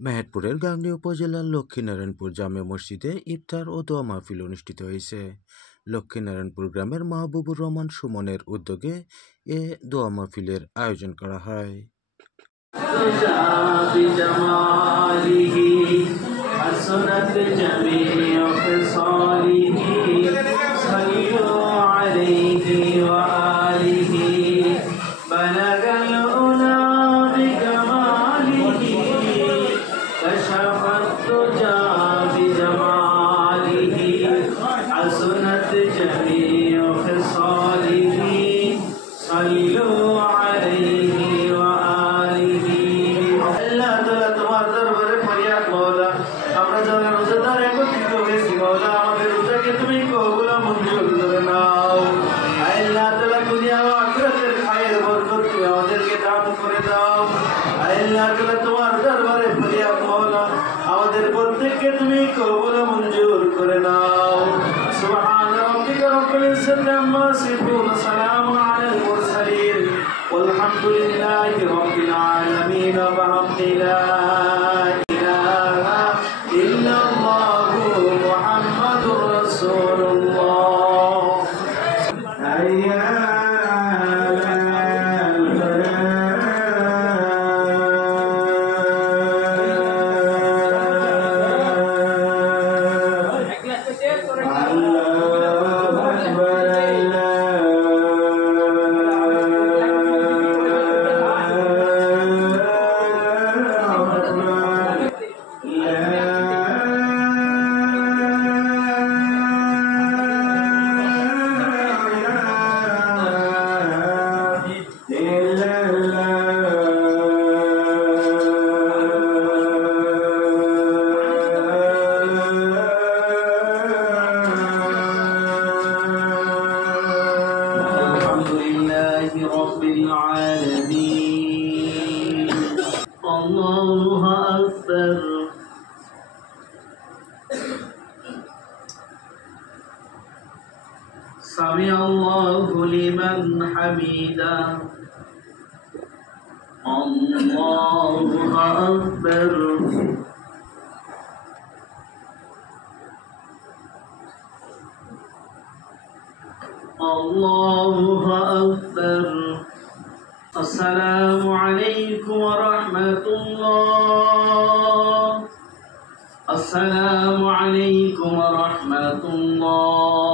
মেহেরপুরের গাংনী উপজেলার লক্ষ্মীনারায়ণপুর জামে মসজিদে ইফতার ও দোয়া মাহফিল অনুষ্ঠিত হয়েছে। লক্ষ্মীনারায়ণপুর গ্রামের মাহবুবুর রহমান সুমনের উদ্যোগে এ দোয়া মাহফিলের আয়োজন করা হয়। আমাদের প্রত্যেককে তুমি কবুল মঞ্জুর করে নাও। সুবহান রাব্বিকা রাব্বিল ইজ্জাতি আম্মা ইয়াসিফুন, সালামুন আলাল মুরসালিন, ওয়ালহামদুলিল্লাহি রাব্বিল আলামিন। বিহামদিল্লা ইলাহা ইল্লাল্লাহু মুহাম্মাদুর রাসূলুল্লাহ। হাইয়া رب العالمين. الله أكبر. سمع الله لمن حمده. الله أكبر. الله أكبر. السلام عليكم ورحمة الله. السلام عليكم ورحمة الله.